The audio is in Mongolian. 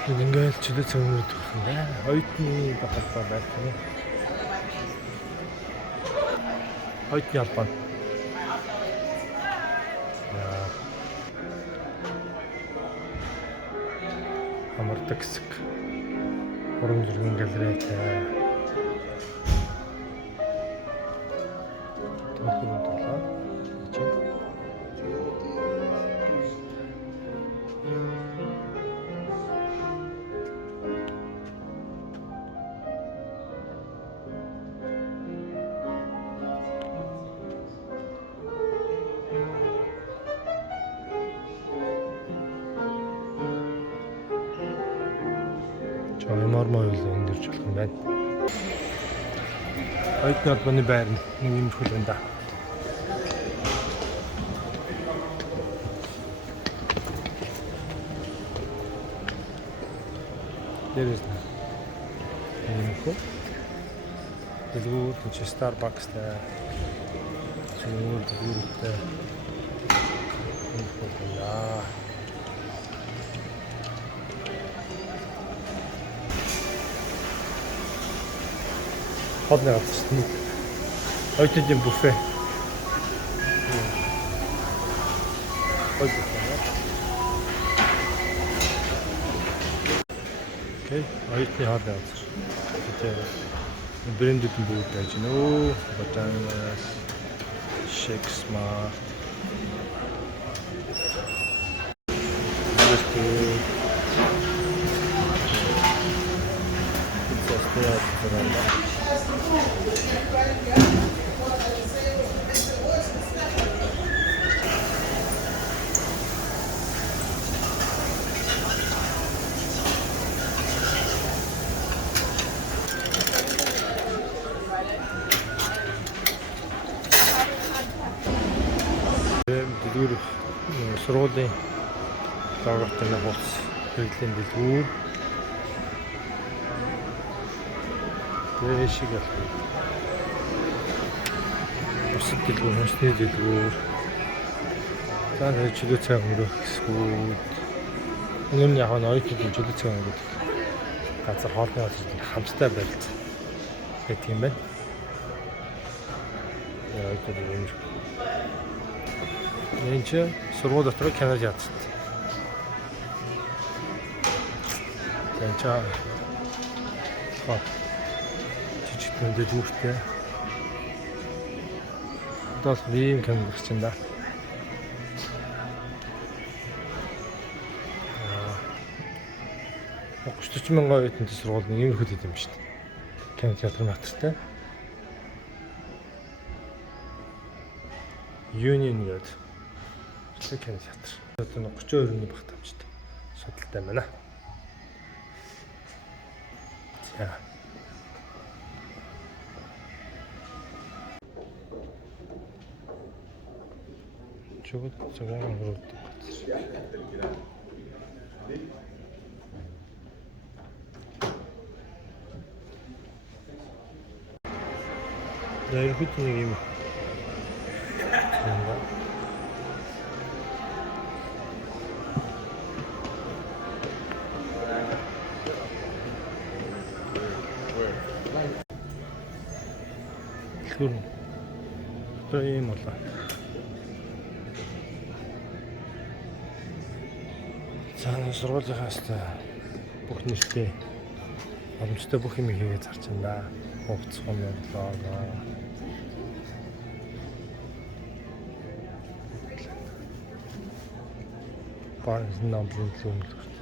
Сургуульд ингээл чөлөө цөмөрөд өгсөн бай. Оюутны холбоо байх юм. Оюутны холбоо. Яа. Амардаг хэсэг. Уран зургийн галерейтай. Төлөвлөлт болоо. Ямар моёл өндөрч болох юм байна. Оюутны холбооны байр нэг юм хөл байна да. Дээрээс нэг хөө. Дэлгүүр чи Starbucks-тай. Зөвхөн дэлгүүртэй. Яа. Хоолны газар. Оюутны буфе. Окей, оюутны хоолны газар. Тэгээд брэндүүд нь бүгд байж гэнэ. Өө, Botanas, Shakespeare. Дэлгүүр сургуулийн логотой хуудас хэрэглэн дэлгүүр. Дэшиг ялах. Бусад дэлгүүр, хүнсний дэлгүүр. За чөлөө цай өнгөрөх хэсгүүд. Өнөө нь яг нь оюутны чөлөө цай өнгөрөх газар хоолны газар хамттай барилц гэдэг юм байна. Оюутны юм. Энэ ч сургууль дотор кино театр. Энэ ч жижиг дэлгүүртэй. Одоо л ийм кино гарч байна да. 30 мянган оюутны сургууль нэг юм хөт юм шүү дээ. Кино театр матартай. Union гэдэг кино театр. Одоо 32-ны багтаамжтай судалтай байна. За. Чугад цагаан хөрөд. Яа их нэг юм. Одоо ийм болоо. Цаана сургуулийнхаас бүх нэртэй боломжтой бүх юм хийгээд зарч байна да. Хувцас гомдлоо. Барнс номлын төлөвлөлт.